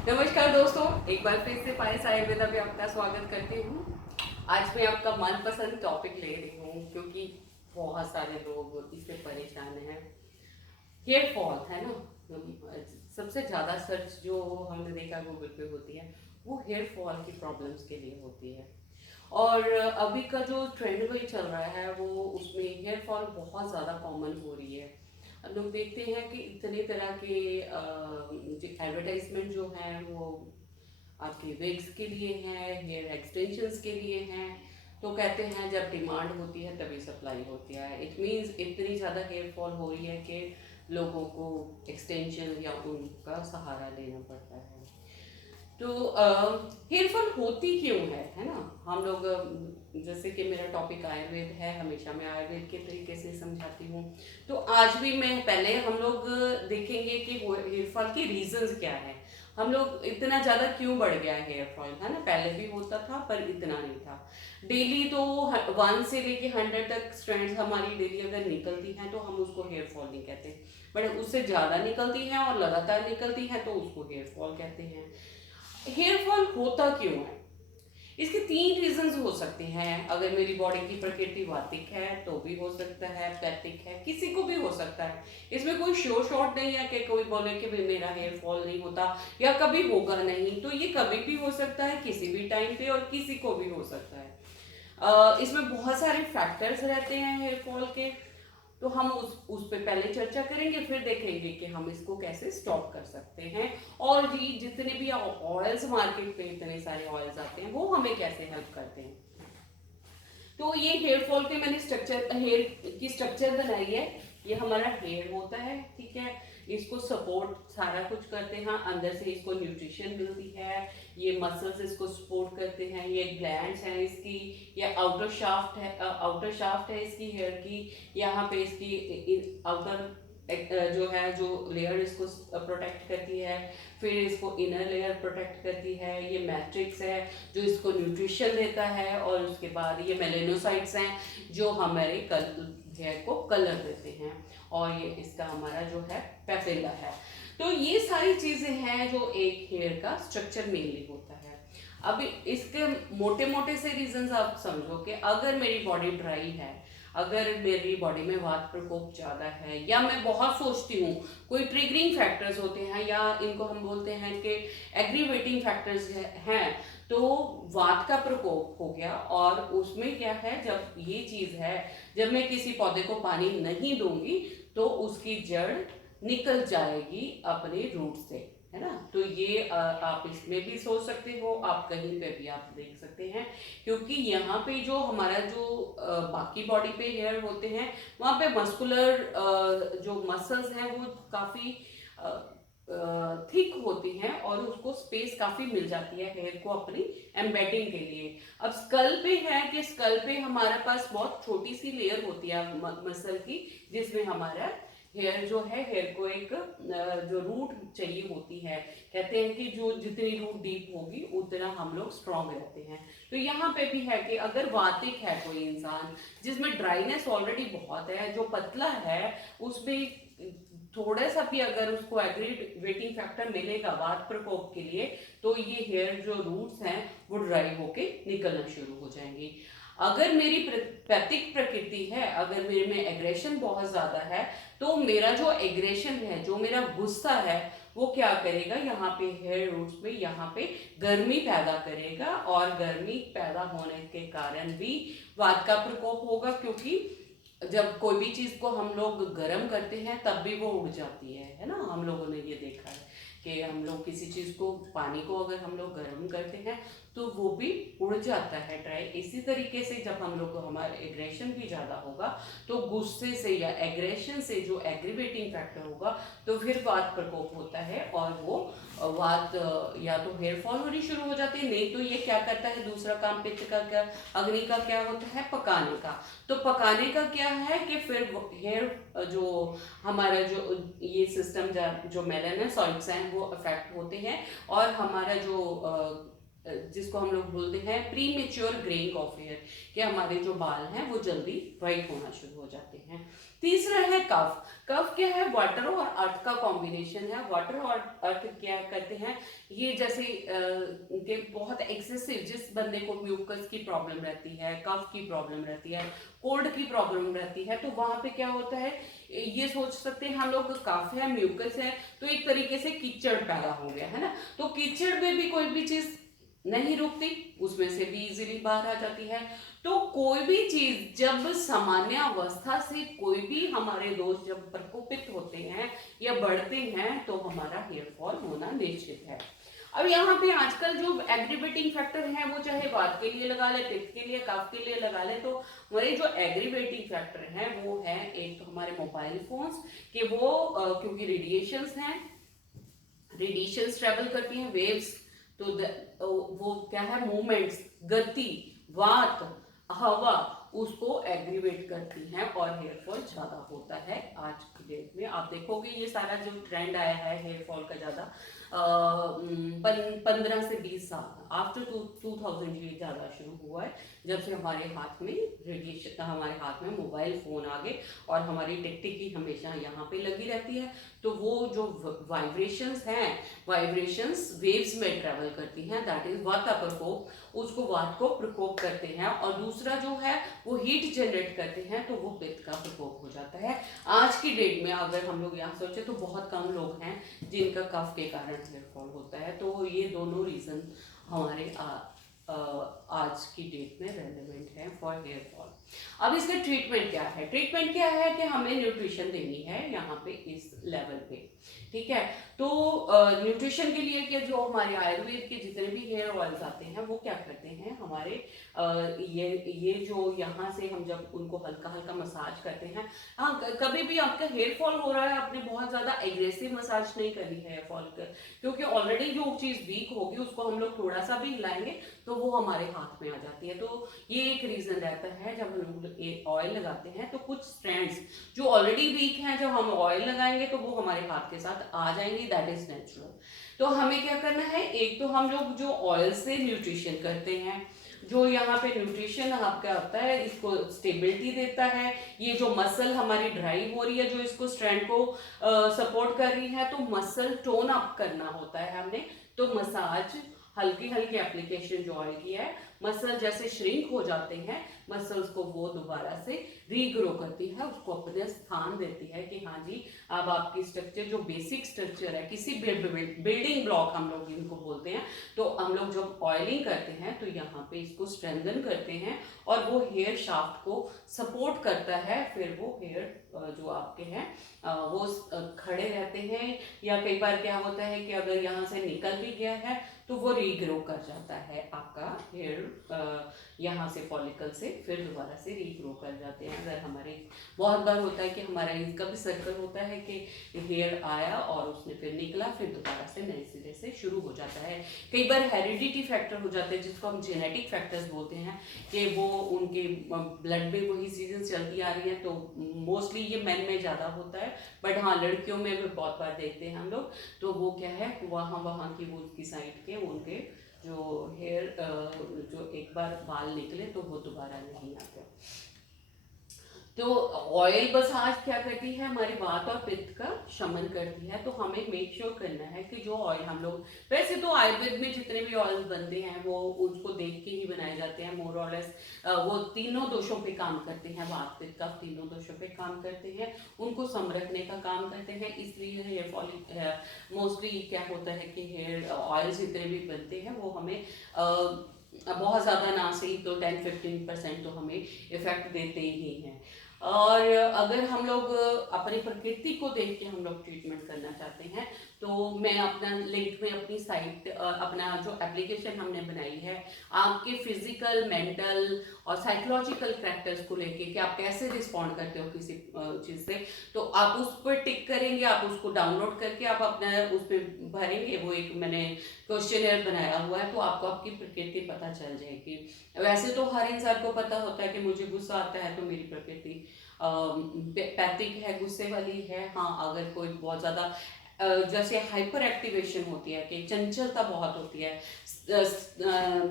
नमस्कार दोस्तों, एक बार फिर से पायस आयुर्वेदा में आपका स्वागत करती हूँ। आज मैं आपका मनपसंद टॉपिक ले रही हूँ क्योंकि बहुत सारे लोग इससे परेशान हैं। हेयर फॉल है ना। सबसे ज़्यादा सर्च जो हमने देखा गूगल पे होती है वो हेयर फॉल की प्रॉब्लम्स के लिए होती है। और अभी का जो ट्रेंड वही चल रहा है वो उसमें हेयर फॉल बहुत ज़्यादा कॉमन हो रही है। अब लोग देखते हैं कि इतने तरह के एडवर्टाइजमेंट जो हैं वो आपके विग्स के लिए हैं, हेयर एक्सटेंशंस के लिए हैं। तो कहते हैं जब डिमांड होती है तभी सप्लाई होती है। इट मीन्स इतनी ज़्यादा हेयर फॉल हो रही है कि लोगों को एक्सटेंशन या उनका सहारा लेना पड़ता है। तो हेयर फॉल होती क्यों है ना। हम लोग जैसे कि मेरा टॉपिक आयुर्वेद है, हमेशा मैं आयुर्वेद के तरीके से समझाती हूँ। तो आज भी मैं पहले हम लोग देखेंगे कि हेयर फॉल के रीजंस क्या है। हम लोग इतना ज़्यादा क्यों बढ़ गया है हेयर फॉल, है ना। पहले भी होता था पर इतना नहीं था। डेली तो 1 से लेके 100 तक स्ट्रैंड्स हमारी डेली अगर निकलती हैं तो हम उसको हेयर फॉल नहीं कहते। बट उससे ज़्यादा निकलती हैं और लगातार निकलती हैं तो उसको हेयर फॉल कहते हैं। हेयर फॉल होता क्यों है, इसके 3 रीजंस हो सकते हैं। अगर मेरी बॉडी की प्रकृति वातिक है तो भी हो सकता है, पैथिक है, किसी को भी हो सकता है। इसमें कोई शो शॉर्ट नहीं है कि कोई बोले कि भाई मेरा हेयर फॉल नहीं होता या कभी होगा नहीं। तो ये कभी भी हो सकता है, किसी भी टाइम पे, और किसी को भी हो सकता है। इसमें बहुत सारे फैक्टर्स रहते हैं हेयर फॉल के। तो हम उस पे पहले चर्चा करेंगे, फिर देखेंगे कि हम इसको कैसे स्टॉप कर सकते हैं। और ये जितने भी ऑयल्स मार्केट पे इतने सारे ऑयल्स आते हैं वो हमें कैसे हेल्प करते हैं। तो ये हेयर फॉल के मैंने स्ट्रक्चर, हेयर की स्ट्रक्चर बनाई है। ये हमारा हेयर होता है, ठीक है। इसको सपोर्ट सारा कुछ करते हैं, अंदर से इसको न्यूट्रिशन मिलती है। ये मसल्स इसको सपोर्ट करते हैं, ये ग्लैंड्स हैं इसकी, ये आउटर शाफ्ट है इसकी हेयर की। यहाँ पे इसकी आउटर जो है, जो लेयर इसको प्रोटेक्ट करती है। फिर इसको इनर लेयर प्रोटेक्ट करती है। ये मैट्रिक्स है जो इसको न्यूट्रिशन देता है। और उसके बाद ये मेलेनोसाइट्स हैं जो हमारे हेयर को कलर देते हैं। और ये इसका हमारा जो है पेपिला है। तो ये सारी चीजें हैं जो एक हेयर का स्ट्रक्चर मेनली होता है। अब इसके मोटे मोटे से रीजंस आप समझो कि अगर मेरी बॉडी ड्राई है, अगर मेरी बॉडी में वात प्रकोप ज़्यादा है, या मैं बहुत सोचती हूँ, कोई ट्रिगरिंग फैक्टर्स होते हैं या इनको हम बोलते हैं कि एग्रीवेटिंग फैक्टर्स हैं। तो वात का प्रकोप हो गया, और उसमें क्या है, जब ये चीज़ है, जब मैं किसी पौधे को पानी नहीं दूंगी तो उसकी जड़ निकल जाएगी अपने रूट से, है ना। तो ये आप इसमें भी सोच सकते हो, आप कहीं पे भी आप देख सकते हैं। क्योंकि यहाँ पे जो हमारा जो बाकी बॉडी पे हेयर होते हैं, वहाँ पे मस्कुलर जो मसल्स हैं वो काफ़ी थिक होती हैं और उसको स्पेस काफ़ी मिल जाती है हेयर को अपनी एम्बेडिंग के लिए। अब स्कल पे है कि स्कल पे हमारे पास बहुत छोटी सी लेयर होती है मसल की, जिसमें हमारा हेयर जो है, हेयर को एक जो रूट चाहिए होती है। कहते हैं कि जो जितनी रूट डीप होगी उतना हम लोग स्ट्रांग रहते हैं। तो यहाँ पे भी है कि अगर वातिक है कोई इंसान जिसमें ड्राइनेस ऑलरेडी बहुत है, जो पतला है, उसमें थोड़ा सा भी अगर उसको एग्रीवेटिंग फैक्टर मिलेगा वात प्रकोप के लिए, तो ये हेयर जो रूट्स हैं वो ड्राई होके निकलना शुरू हो जाएंगी। अगर मेरी पैथिक प्रकृति है, अगर मेरे में एग्रेशन बहुत ज्यादा है, तो मेरा जो एग्रेशन है, जो मेरा गुस्सा है, वो क्या करेगा, यहाँ पे हेयर रूट्स में यहाँ पे गर्मी पैदा करेगा। और गर्मी पैदा होने के कारण भी वात का प्रकोप होगा। क्योंकि जब कोई भी चीज को हम लोग गर्म करते हैं तब भी वो उड़ जाती है ना। हम लोगों ने ये देखा है कि हम लोग किसी चीज को, पानी को अगर हम लोग गर्म करते हैं तो वो भी उड़ जाता है ड्राई। इसी तरीके से जब हम लोग को हमारा एग्रेशन भी ज़्यादा होगा तो गुस्से से या एग्रेशन से जो एग्रीवेटिंग फैक्टर होगा तो फिर वात प्रकोप होता है, और वो वात या तो हेयर फॉल होनी शुरू हो जाती है, नहीं तो ये क्या करता है, दूसरा काम पित्त का क्या, अग्नि का क्या होता है, पकाने का। तो पकाने का क्या है कि फिर हेयर जो हमारा जो ये सिस्टम जो मेलानोसाइट्स हैं वो अफेक्ट होते हैं, और हमारा जो जिसको हम लोग बोलते हैं premature greying of hair, कि हमारे जो बाल हैं वो जल्दी वाइट होना शुरू हो जाते हैं। तीसरा है कफ। कफ क्या है? वाटर और अर्थ का कॉम्बिनेशन है। वाटर और अर्थ क्या करते हैं, ये जैसे कि बहुत एक्सेसिव, जिस बंदे को म्यूकस की प्रॉब्लम रहती है, कफ की प्रॉब्लम रहती है, कोल्ड की प्रॉब्लम रहती है, तो वहां पे क्या होता है, ये सोच सकते हैं हम लोग कफ है, म्यूकस है, तो एक तरीके से कीचड़ पैदा हो गया है ना। तो कीचड़ में भी कोई भी चीज नहीं रुकती, उसमें से भी इजीली बाहर आ जाती है। तो कोई भी चीज जब सामान्य अवस्था से कोई भी हमारे दोस्त जब प्रकोपित होते हैं या बढ़ते हैं तो हमारा हेयर फॉल होना निश्चित है। अब यहाँ पे आजकल जो एग्रीवेटिंग फैक्टर है वो चाहे वात के लिए लगा ले, पित्त के लिए, कफ के लिए लगा ले, तो हमारे जो एग्रीवेटिंग फैक्टर है वो है एक तो हमारे मोबाइल फोन्स के, वो क्योंकि रेडिएशंस हैं, रेडिएशंस ट्रेवल करती हैं, वेव्स, तो वो क्या है, मूवमेंट्स, गति, वात, हवा, उसको एग्रीवेट करती हैं और हेयर फॉल ज्यादा होता है। आज की डेट में आप देखोगे ये सारा जो ट्रेंड आया है हेयर फॉल का ज्यादा 15 से 20 साल आफ्टर 2000 ये ज्यादा शुरू हुआ है, जब से हमारे हाथ में रेडिएशन, हमारे हाथ में मोबाइल फोन आ गए और हमारी टिकटिकी हमेशा यहाँ पे लगी रहती है, तो वो जो वाइब्रेशंस हैं, वाइब्रेशंस वेव्स में ट्रेवल करती हैं, दैट इज वात का प्रकोप, उसको वात को प्रकोप करते हैं। और दूसरा जो है वो हीट जनरेट करते हैं, तो वो पित्त का प्रकोप हो जाता है। आज की डेट में अगर हम लोग यहाँ सोचे तो बहुत कम लोग हैं जिनका कफ के कारण हेयर फॉल होता है। तो ये दोनों रीजन हमारे आज की डेट में रेलेवेंट है फॉर हेयर फॉल। अब इसका ट्रीटमेंट क्या है? ट्रीटमेंट क्या है कि हमें न्यूट्रिशन देनी है यहाँ पे इस लेवल पे, ठीक है। तो न्यूट्रिशन के लिए क्या, जो हमारे आयुर्वेद के जितने भी हेयर ऑयल्स आते हैं वो क्या करते हैं, हमारे ये जो यहाँ से हम जब उनको हल्का हल्का मसाज करते हैं, हाँ कभी भी आपका हेयर फॉल हो रहा है, आपने बहुत ज्यादा एग्रेसिव मसाज नहीं करनी है हेयर फॉल कर, क्योंकि ऑलरेडी जो चीज वीक होगी उसको हम लोग थोड़ा सा भी हिलाएंगे तो वो हमारे हाथ में आ जाती है। तो ये एक रीजन रहता है जब हम लोग ऑयल लगाते हैं तो कुछ स्ट्रैंड्स जो ऑलरेडी वीक हैं, जब हम ऑयल लगाएंगे तो वो हमारे हाथ के साथ आ जाएंगी, दैट इज नेचुरल। तो हमें क्या करना है, एक तो हम लोग जो ऑयल से न्यूट्रिशन करते हैं, जो यहाँ पे न्यूट्रिशन आपका आता है, इसको स्टेबिलिटी देता है, ये जो मसल हमारी ड्राई हो रही है, जो इसको स्ट्रैंड को सपोर्ट कर रही है, तो मसल टोन अप करना होता है हमने। तो मसाज, हल्की हल्की एप्लीकेशन जो ऑयल की है, मसल जैसे श्रिंक हो जाते हैं, मसल्स को वो दोबारा से रीग्रो करती है, उसको अपने स्थान देती है कि हाँ जी अब आपकी स्ट्रक्चर, जो बेसिक स्ट्रक्चर है किसी बिल्डिंग ब्लॉक हम लोग इनको बोलते हैं, तो हम लोग जब ऑयलिंग करते हैं तो यहाँ पे इसको स्ट्रेंथन करते हैं और वो हेयर शाफ्ट को सपोर्ट करता है। फिर वो हेयर जो आपके हैं वो खड़े रहते हैं, या कई बार क्या होता है कि अगर यहाँ से निकल भी गया है तो वो रीग्रो कर जाता है आपका हेयर, यहाँ से फॉलिकल से फिर दोबारा से रीग्रो कर जाते हैं। अगर हमारे बहुत बार होता है कि हमारा इसका भी सर्कल होता है कि हेयर आया और उसने फिर निकला, फिर दोबारा से नए सिरे से शुरू हो जाता है। कई बार हेरिडिटी फैक्टर हो जाते हैं, जिसको हम जेनेटिक फैक्टर्स बोलते हैं, कि वो उनके ब्लड में वही चीजें चलती आ रही हैं, तो मोस्टली ये मेन में ज़्यादा होता है, बट हाँ लड़कियों में भी बहुत बार देखते हैं हम लोग। तो वो क्या है, वहाँ की वो उसकी साइड के उनके जो हेयर जो एक बार बाल निकले तो वो दोबारा नहीं आते। तो ऑयल मसाज क्या करती है, हमारी वात और पित्त का शमन करती है। तो हमें मेक श्योर करना है कि जो ऑयल हम लोग, वैसे तो आयुर्वेद में जितने भी ऑयल बनते हैं वो उसको देख के ही बनाए जाते हैं, मोर और लेस वो तीनों दोषों पे काम करते हैं, वात पित्त का तीनों दोषों पे काम करते हैं, उनको संरखने का काम करते हैं। इसलिए हेयर फॉल मोस्टली क्या होता है कि हेयर ऑयल जितने भी बनते हैं वो हमें बहुत ज़्यादा ना सही तो 10-15% तो हमें इफेक्ट देते ही हैं। और अगर हम लोग अपनी प्रकृति को देख के हम लोग ट्रीटमेंट करना चाहते हैं तो मैं अपना लिंक में अपनी साइट, अपना जो एप्लीकेशन हमने बनाई है, आपके फिजिकल, मेंटल और साइकोलॉजिकल फैक्टर्स को लेके कि आप कैसे रिस्पॉन्ड करते हो किसी चीज़ से, तो आप उस पर टिक करेंगे, आप उसको डाउनलोड करके आप अपना उसमें भरेंगे। वो एक मैंने क्वेश्चनर बनाया हुआ है, तो आपको आपकी प्रकृति पता चल जाएगी। वैसे तो हर इंसान को पता होता है कि मुझे गुस्सा आता है तो मेरी प्रकृति पैथिक है, गुस्से वाली है। हाँ अगर कोई बहुत ज़्यादा जैसे हाइपर एक्टिवेशन होती है कि चंचलता बहुत होती है,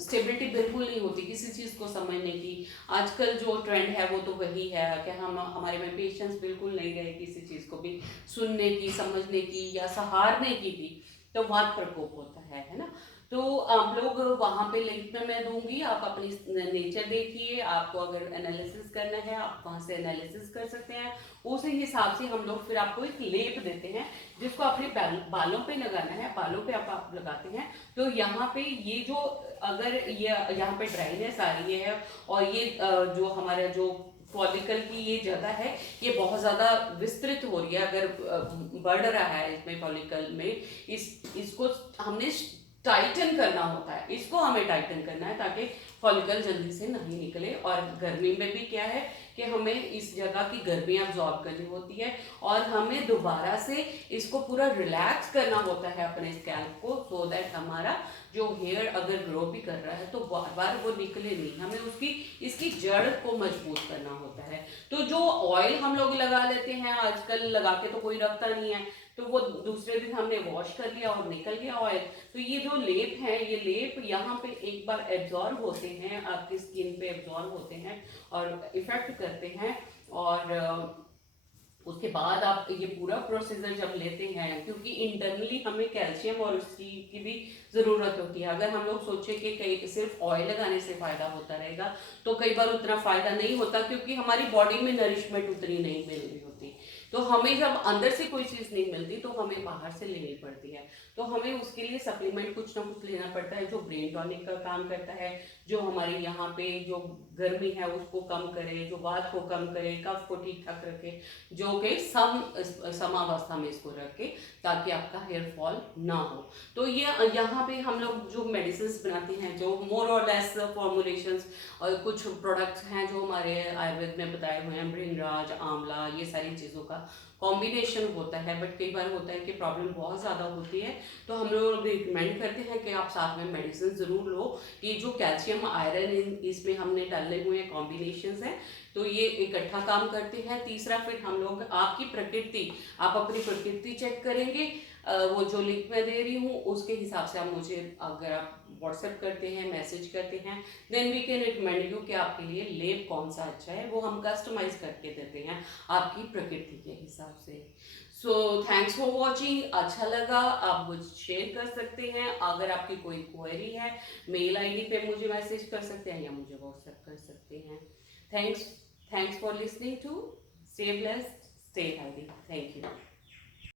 स्टेबिलिटी बिल्कुल नहीं होती किसी चीज़ को समझने की। आजकल जो ट्रेंड है वो तो वही है कि हम हमारे में पेशेंस बिल्कुल नहीं रहे किसी चीज़ को भी सुनने की, समझने की या सहारने की भी, तो वात प्रकोप होता है ना। तो आप लोग वहाँ पे लिंक में मैं दूंगी, आप अपनी नेचर देखिए, आपको अगर एनालिसिस करना है आप वहाँ से एनालिसिस कर सकते हैं। उसी हिसाब से हम लोग फिर आपको एक लेप देते हैं जिसको अपने बालों पे लगाना है। बालों पे आप लगाते हैं तो यहाँ पे ये जो अगर ये यहाँ पे ड्राइनेस आ रही है और ये जो हमारा जो फॉलिकल की ये जगह है ये बहुत ज़्यादा विस्तृत हो रही है, अगर बढ़ रहा है इसमें फॉलिकल में, इसको हमने टाइटन करना होता है, इसको हमें टाइटन करना है ताकि फॉलिकल जल्दी से नहीं निकले। और गर्मी में भी क्या है कि हमें इस जगह की गर्मी अब्जॉर्ब करनी होती है और हमें दोबारा से इसको पूरा रिलैक्स करना होता है अपने स्कैल्प को, सो दैट हमारा जो हेयर अगर ग्रो भी कर रहा है तो बार बार वो निकले नहीं, हमें उसकी इसकी जड़ को मजबूत करना होता है। तो जो ऑयल हम लोग लगा लेते हैं आजकल, लगा के तो कोई रखता नहीं है, तो वो दूसरे दिन हमने वॉश कर लिया और निकल गया ऑयल। तो ये जो लेप है, ये लेप यहाँ पे एक बार एब्जॉर्ब होते हैं, आपकी स्किन पे एब्जॉर्ब होते हैं और इफेक्ट करते हैं। और उसके बाद आप ये पूरा प्रोसीजर जब लेते हैं, क्योंकि इंटरनली हमें कैल्शियम और उसकी की भी ज़रूरत होती है। अगर हम लोग सोचे कि कई सिर्फ ऑयल लगाने से फ़ायदा होता रहेगा तो कई बार उतना फ़ायदा नहीं होता, क्योंकि हमारी बॉडी में नरिशमेंट उतनी नहीं मिल रही होती। तो हमें जब अंदर से कोई चीज़ नहीं मिलती तो हमें बाहर से लेनी पड़ती है। तो हमें उसके लिए सप्लीमेंट कुछ ना कुछ लेना पड़ता है जो ब्रेन टॉनिक का काम करता है, जो हमारे यहाँ पे जो गर्मी है उसको कम करे, जो वात को कम करे, कफ को ठीक ठाक रखे, जो कि समावस्था में इसको रखे ताकि आपका हेयर फॉल ना हो। तो ये यहाँ पे हम लोग जो मेडिसिन बनाते हैं, जो मोर और लेस फॉर्मुलेशंस और कुछ प्रोडक्ट्स हैं जो हमारे आयुर्वेद में बताए हुए हैं, भृंगराज, आंवला, ये सारी चीज़ों का कॉम्बिनेशन होता है। बट कई बार होता है कि प्रॉब्लम बहुत ज़्यादा होती है तो हम लोग रिकमेंड करते हैं कि आप साथ में मेडिसिन ज़रूर लो, कि जो कैल्शियम आयरन इसमें हमने डाले हुए कॉम्बिनेशंस हैं तो ये इकट्ठा काम करते हैं। तीसरा फिर हम लोग आपकी प्रकृति, आप अपनी प्रकृति चेक करेंगे, वो जो लिंक मैं दे रही हूँ उसके हिसाब से आप मुझे अगर आप व्हाट्सएप करते हैं, मैसेज करते हैं, then we can recommend you कि आपके लिए लेप कौन सा अच्छा है, वो हम कस्टमाइज करके देते हैं आपकी प्रकृति के हिसाब से। So thanks for watching. अच्छा लगा आप मुझे शेयर कर सकते हैं, अगर आपकी कोई क्वेरी है मेल आईडी पे मुझे मैसेज कर सकते हैं या मुझे व्हाट्सएप कर सकते हैं। Thanks for listening to, stay blessed, stay healthy, thank you.